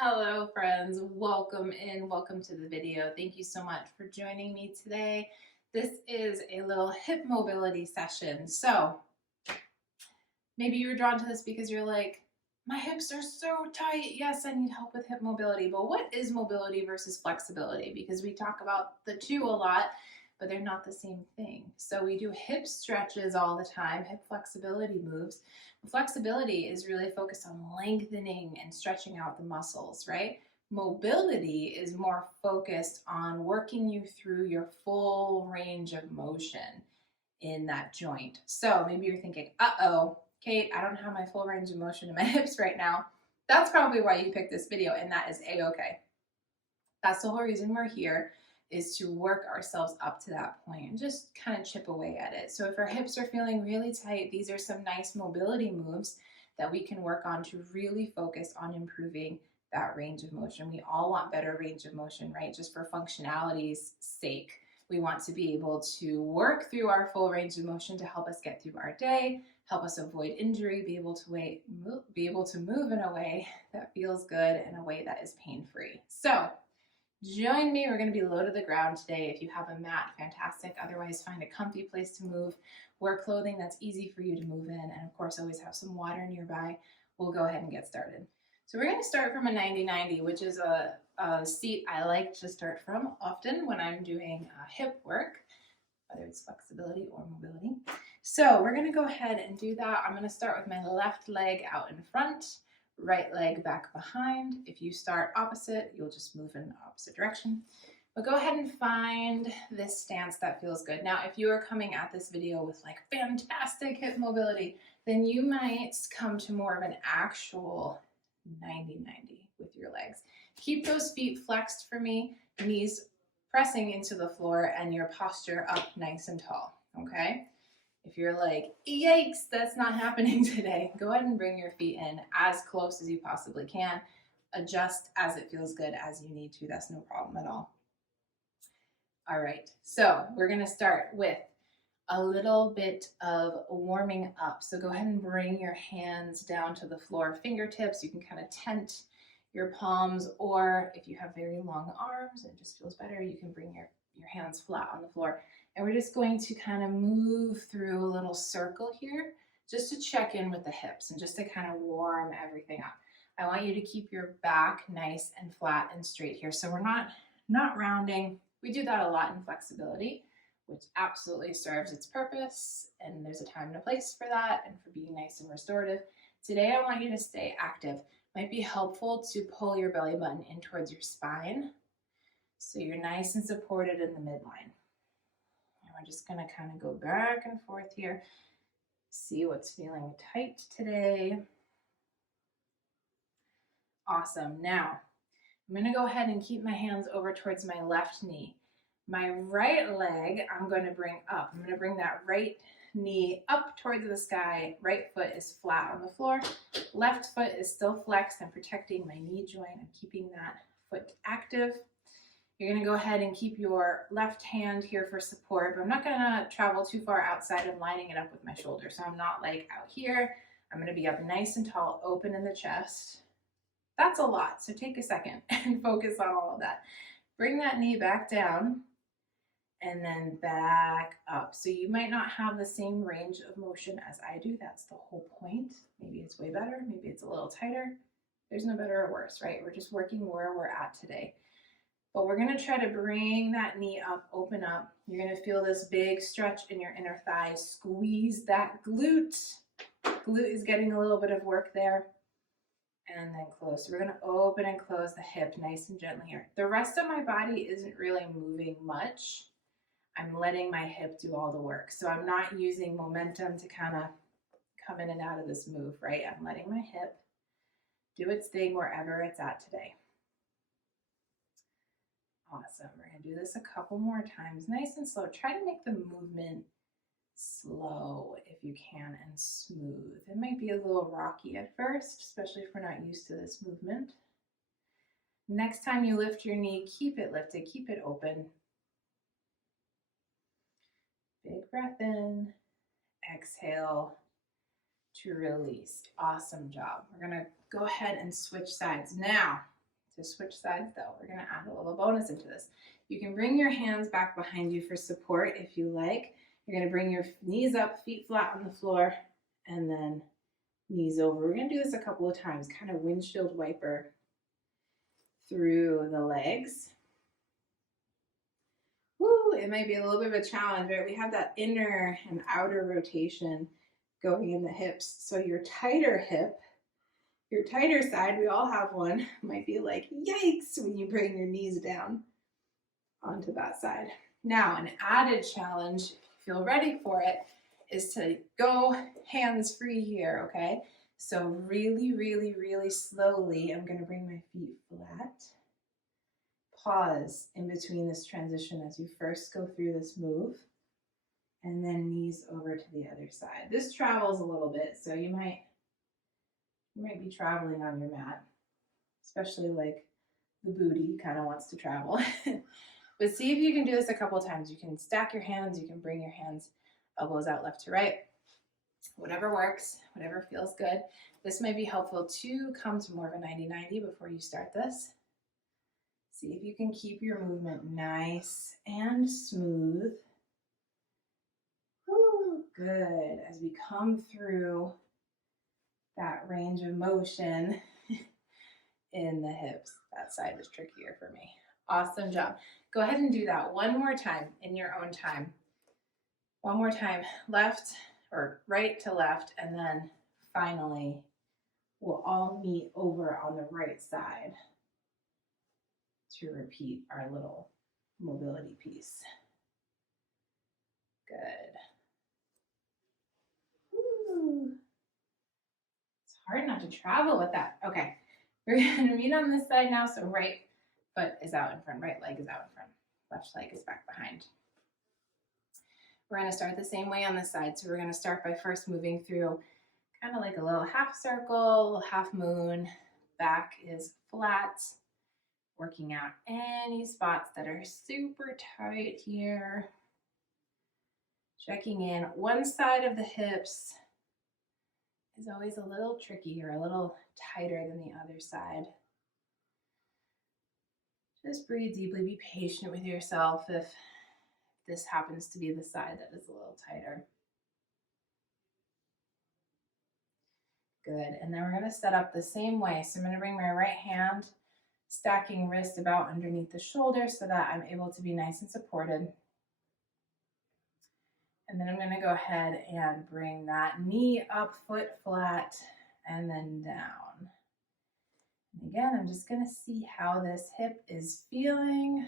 Hello friends, welcome in, welcome to the video. Thank you so much for joining me today. This is a little hip mobility session. So maybe you were drawn to this because you're like, my hips are so tight. Yes, I need help with hip mobility. But what is mobility versus flexibility? Because we talk about the two a lot, but they're not the same thing. So we do hip stretches all the time, hip flexibility moves. Flexibility is really focused on lengthening and stretching out the muscles, right? Mobility is more focused on working you through your full range of motion in that joint. So maybe you're thinking, uh-oh, Kate, I don't have my full range of motion in my hips right now. That's probably why you picked this video, and that is a-okay. That's the whole reason we're here, is to work ourselves up to that point and just kind of chip away at it. So if our hips are feeling really tight, these are some nice mobility moves that we can work on to really focus on improving that range of motion. We all want better range of motion, right? Just for functionality's sake. We want to be able to work through our full range of motion to help us get through our day, help us avoid injury, be able to move in a way that feels good, in a way that is pain-free. So join me. We're going to be low to the ground today. If you have a mat, fantastic. Otherwise, find a comfy place to move. Wear clothing that's easy for you to move in. And of course, always have some water nearby. We'll go ahead and get started. So we're going to start from a 90-90, which is a seat I like to start from often when I'm doing hip work, whether it's flexibility or mobility. So we're going to go ahead and do that. I'm going to start with my left leg out in front, right leg back behind. If you start opposite, you'll just move in the opposite direction. But go ahead and find this stance that feels good. Now, if you are coming at this video with like fantastic hip mobility, then you might come to more of an actual 90-90 with your legs. Keep those feet flexed for me, knees pressing into the floor, and your posture up nice and tall, okay? If you're like, yikes, that's not happening today, go ahead and bring your feet in as close as you possibly can. Adjust as it feels good as you need to. That's no problem at all. All right, so we're gonna start with a little bit of warming up. So go ahead and bring your hands down to the floor, fingertips. You can kind of tent your palms, or if you have very long arms, it just feels better, you can bring your hands flat on the floor. And we're just going to kind of move through a little circle here, just to check in with the hips and just to kind of warm everything up. I want you to keep your back nice and flat and straight here. So we're not rounding. We do that a lot in flexibility, which absolutely serves its purpose, and there's a time and a place for that and for being nice and restorative. Today, I want you to stay active. Might be helpful to pull your belly button in towards your spine so you're nice and supported in the midline. And we're just gonna kind of go back and forth here, see what's feeling tight today. Awesome. Now, I'm gonna go ahead and keep my hands over towards my left knee. My right leg, I'm going to bring up. I'm going to bring that right knee up towards the sky. Right foot is flat on the floor. Left foot is still flexed. I'm protecting my knee joint. I'm keeping that foot active. You're going to go ahead and keep your left hand here for support, but I'm not going to travel too far outside of lining it up with my shoulder. So I'm not like out here. I'm going to be up nice and tall, open in the chest. That's a lot. So take a second and focus on all of that. Bring that knee back down and then back up. So you might not have the same range of motion as I do. That's the whole point. Maybe it's way better. Maybe it's a little tighter. There's no better or worse, right? We're just working where we're at today. But we're going to try to bring that knee up, open up. You're going to feel this big stretch in your inner thigh. Squeeze that glute. Glute is getting a little bit of work there. And then close. So we're going to open and close the hip nice and gently here. The rest of my body isn't really moving much. I'm letting my hip do all the work. So I'm not using momentum to kind of come in and out of this move, right? I'm letting my hip do its thing wherever it's at today. Awesome. We're going to do this a couple more times, nice and slow. Try to make the movement slow if you can and smooth. It might be a little rocky at first, especially if we're not used to this movement. Next time you lift your knee, keep it lifted, keep it open. Big breath in, exhale to release. Awesome job. We're gonna go ahead and switch sides. Now, To switch sides though, we're gonna add a little bonus into this. You can bring your hands back behind you for support if you like. You're gonna bring your knees up, feet flat on the floor, and then knees over. We're gonna do this a couple of times, kind of windshield wiper through the legs. Woo, it might be a little bit of a challenge, right? We have that inner and outer rotation going in the hips. So your tighter hip, your tighter side, we all have one, might be like, yikes, when you bring your knees down onto that side. Now, an added challenge, if you feel ready for it, is to go hands free here, okay? So really, really, really slowly, I'm gonna bring my feet flat. Pause in between this transition as you first go through this move, and then knees over to the other side. This travels a little bit, so you might be traveling on your mat, especially like the booty kind of wants to travel. But see if you can do this a couple times. You can stack your hands, you can bring your hands, elbows out left to right, whatever works, whatever feels good. This might be helpful to come to more of a 90-90 before you start this. See if you can keep your movement nice and smooth. Ooh, good. As we come through that range of motion in the hips. That side was trickier for me. Awesome job. Go ahead and do that one more time in your own time. One more time, left or right to left, and then finally we'll all meet over on the right side to repeat our little mobility piece. Good. Woo. It's hard not to travel with that. Okay, we're gonna meet on this side now, so right foot is out in front, right leg is out in front, left leg is back behind. We're gonna start the same way on this side. So we're gonna start by first moving through kind of like a little half circle, half moon. Back is flat. Working out any spots that are super tight here. Checking in. One side of the hips is always a little trickier, a little tighter than the other side. Just breathe deeply, be patient with yourself if this happens to be the side that is a little tighter. Good, and then we're gonna set up the same way. So I'm gonna bring my right hand, stacking wrist about underneath the shoulder so that I'm able to be nice and supported. And then I'm gonna go ahead and bring that knee up, foot flat, and then down. And again, I'm just gonna see how this hip is feeling.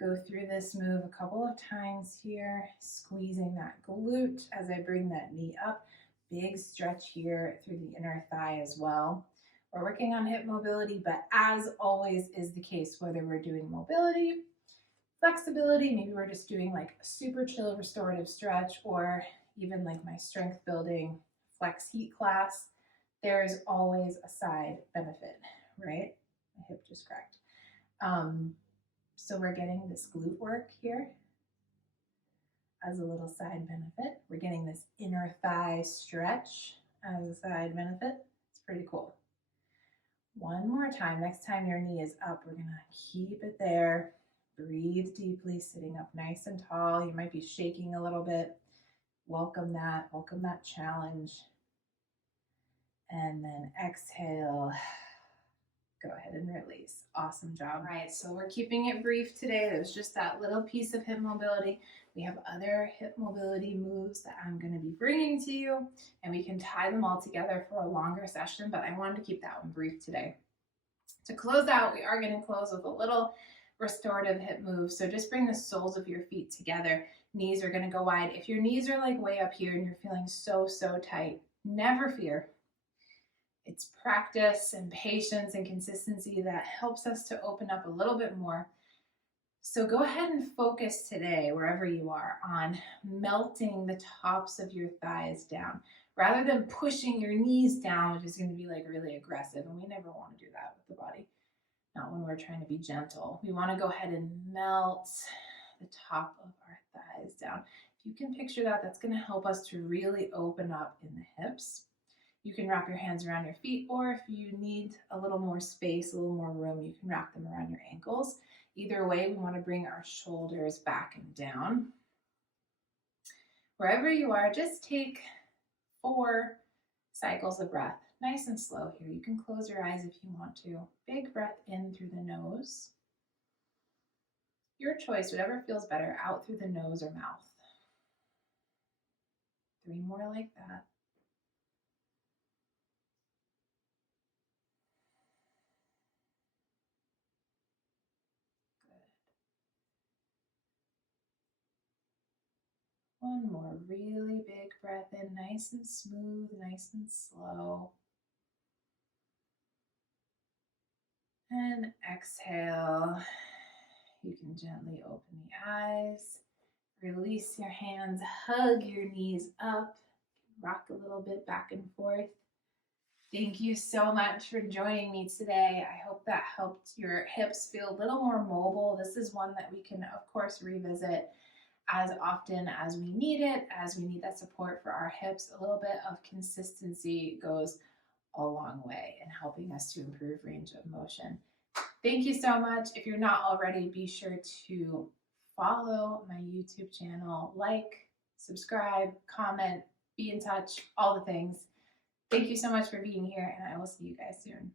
Go through this move a couple of times here, squeezing that glute as I bring that knee up. Big stretch here through the inner thigh as well. We're working on hip mobility, but as always is the case, whether we're doing mobility, flexibility, maybe we're just doing like a super chill restorative stretch, or even like my strength building flex heat class, there's always a side benefit, right? My hip just cracked. So we're getting this glute work here as a little side benefit. We're getting this inner thigh stretch as a side benefit. It's pretty cool. One more time. Next time your knee is up, we're gonna keep it there. Breathe deeply, sitting up nice and tall. You might be shaking a little bit. Welcome that challenge. And then exhale. Go ahead and release. Awesome job. All right, so we're keeping it brief today. There's just that little piece of hip mobility. We have other hip mobility moves that I'm going to be bringing to you, and we can tie them all together for a longer session, but I wanted to keep that one brief today. To close out, we are going to close with a little restorative hip move. So just bring the soles of your feet together. Knees are going to go wide. If your knees are like way up here and you're feeling so tight, never fear. It's practice and patience and consistency that helps us to open up a little bit more. So go ahead and focus today, wherever you are, on melting the tops of your thighs down, rather than pushing your knees down, which is going to be like really aggressive. And we never want to do that with the body, not when we're trying to be gentle. We want to go ahead and melt the top of our thighs down. If you can picture that, that's going to help us to really open up in the hips. You can wrap your hands around your feet, or if you need a little more space, a little more room, you can wrap them around your ankles. Either way, we want to bring our shoulders back and down. Wherever you are, just take 4 cycles of breath, nice and slow here. You can close your eyes if you want to. Big breath in through the nose. Your choice, whatever feels better, out through the nose or mouth. 3 more like that. Good. One more really big breath in, nice and smooth, nice and slow. And exhale. You can gently open the eyes, release your hands, hug your knees up, rock a little bit back and forth. Thank you so much for joining me today. I hope that helped your hips feel a little more mobile. This is one that we can, of course, revisit as often as we need it, as we need that support for our hips. A little bit of consistency goes a long way in helping us to improve range of motion. Thank you so much. If you're not already, be sure to follow my YouTube channel, like, subscribe, comment, be in touch, all the things. Thank you so much for being here, and I will see you guys soon.